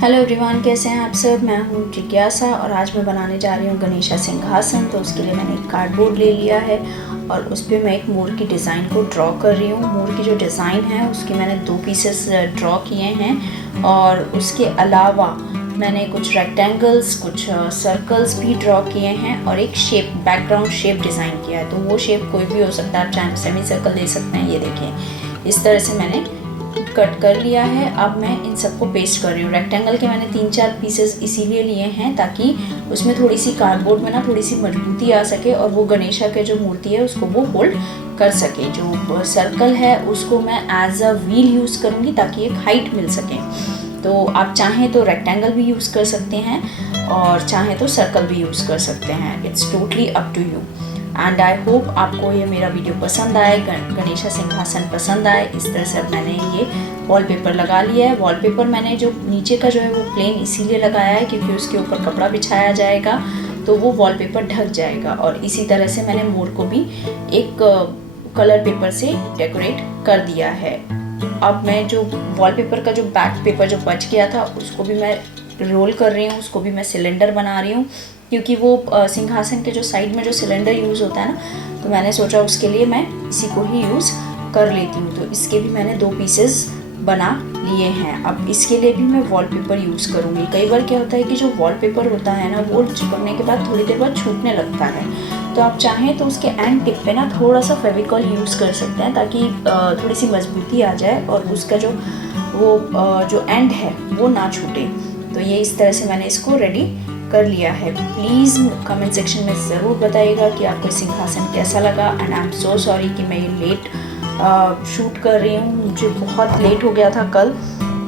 Hello everyone, कैसे हैं आप सब। मैं हूं जिज्ञासा और आज मैं बनाने जा रही हूं गणेशा सिंहासन। तो उसके लिए मैंने एक कार्डबोर्ड ले लिया है और उस पर मैं एक मोर की डिज़ाइन को ड्रॉ कर रही हूं। मोर की जो डिज़ाइन है उसके मैंने 2 पीसेस ड्रॉ किए हैं और उसके अलावा मैंने कुछ रेक्टेंगल्स, कुछ सर्कल्स भी ड्रॉ किए हैं और एक शेप, बैकग्राउंड शेप डिज़ाइन किया है। तो वो शेप कोई भी हो सकता है, आप चाहे सेमी सर्कल दे सकते हैं। ये देखिए, इस तरह से मैंने कट कर लिया है। अब मैं इन सबको पेस्ट कर रही हूँ। रेक्टेंगल के मैंने 3-4 पीसेस इसीलिए लिए हैं ताकि उसमें थोड़ी सी कार्डबोर्ड में ना थोड़ी सी मजबूती आ सके और वो गणेशा के जो मूर्ति है उसको वो होल्ड कर सके। जो सर्कल है उसको मैं एज अ व्हील यूज़ करूँगी ताकि एक हाइट मिल सके। तो आप चाहें तो रेक्टेंगल भी यूज़ कर सकते हैं और चाहें तो सर्कल भी यूज़ कर सकते हैं। It's totally up to you. And I hope आपको ये मेरा वीडियो पसंद आए, गणेशा सिंहासन पसंद आए। इस तरह से अब मैंने ये वॉलपेपर लगा लिया है। वॉलपेपर मैंने जो नीचे का जो है वो प्लेन इसीलिए लगाया है क्योंकि उसके ऊपर कपड़ा बिछाया जाएगा तो वो वॉलपेपर ढक जाएगा। और इसी तरह से मैंने मोर को भी एक कलर पेपर से डेकोरेट कर दिया है। अब मैं जो वॉलपेपर का जो बैक पेपर जो बच गया था उसको भी मैं रोल कर रही हूँ, उसको भी मैं सिलेंडर बना रही हूँ क्योंकि वो सिंहासन के जो साइड में जो सिलेंडर यूज़ होता है ना, तो मैंने सोचा उसके लिए मैं इसी को ही यूज़ कर लेती हूँ। तो इसके भी मैंने 2 पीसेस बना लिए हैं। अब इसके लिए भी मैं वॉलपेपर यूज़ करूँगी। कई बार क्या होता है कि जो वॉलपेपर होता है ना वो चिपकने के बाद थोड़ी देर बाद छूटने लगता है। तो आप चाहें तो उसके एंड टिप पे ना थोड़ा सा फेविकॉल यूज़ कर सकते हैं ताकि थोड़ी सी मजबूती आ जाए और उसका जो एंड है वो ना छूटे। तो ये इस तरह से मैंने इसको रेडी कर लिया है। प्लीज़ कमेंट सेक्शन में ज़रूर बताइएगा कि आपको सिंहासन कैसा लगा। And I am so sorry कि मैं ये लेट शूट कर रही हूँ। मुझे बहुत लेट हो गया था कल,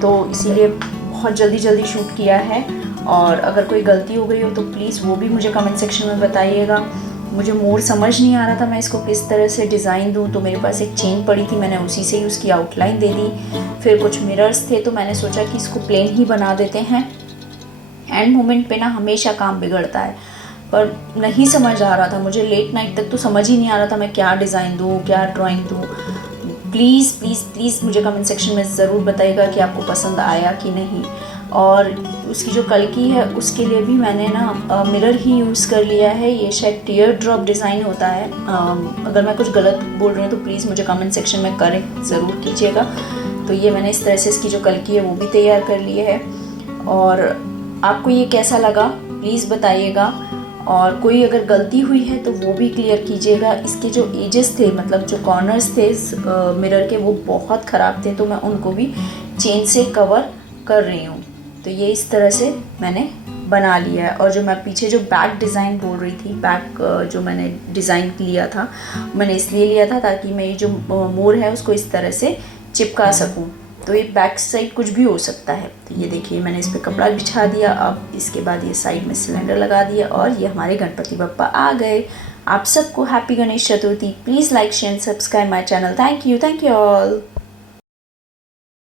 तो इसीलिए बहुत जल्दी शूट किया है। और अगर कोई गलती हो गई हो तो प्लीज़ वो भी मुझे कमेंट सेक्शन में बताइएगा। मुझे मोर समझ नहीं आ रहा था मैं इसको किस तरह से डिज़ाइन दूँ, तो मेरे पास एक चेन पड़ी थी, मैंने उसी से ही उसकी आउटलाइन दे दी। फिर कुछ मिरर्स थे तो मैंने सोचा कि इसको प्लेन ही बना देते हैं। एंड मोमेंट पे ना हमेशा काम बिगड़ता है, पर नहीं समझ आ रहा था मुझे। लेट नाइट तक तो समझ ही नहीं आ रहा था मैं क्या डिज़ाइन दूँ, क्या ड्राइंग दूँ। प्लीज़ प्लीज़ प्लीज़ मुझे कमेंट सेक्शन में ज़रूर बताइएगा कि आपको पसंद आया कि नहीं। और उसकी जो कलकी है उसके लिए भी मैंने ना मिरर ही यूज़ कर लिया है। ये शायद टीयर ड्रॉप डिज़ाइन होता है। अगर मैं कुछ गलत बोल रही हूँ तो प्लीज़ मुझे कमेंट सेक्शन में करेक्ट ज़रूर कीजिएगा। तो ये मैंने इस तरह से इसकी जो कलकी है वो भी तैयार कर ली है। और आपको ये कैसा लगा प्लीज़ बताइएगा। और कोई अगर गलती हुई है तो वो भी क्लियर कीजिएगा। इसके जो एजेस थे, मतलब जो कॉर्नर्स थे मिरर के, वो बहुत ख़राब थे, तो मैं उनको भी चेन से कवर कर रही हूँ। तो ये इस तरह से मैंने बना लिया है। और जो मैं पीछे जो बैक डिज़ाइन बोल रही थी, बैक जो मैंने डिज़ाइन लिया था, मैंने इसलिए लिया था ताकि मैं ये जो मोर है उसको इस तरह से चिपका सकूँ। तो ये बैक साइड कुछ भी हो सकता है। तो ये देखिए, मैंने इस पर कपड़ा बिछा दिया। अब इसके बाद ये साइड में सिलेंडर लगा दिया और ये हमारे गणपति बप्पा आ गए। आप सबको happy Ganesh Chaturthi. Please like share subscribe my channel. Thank you all.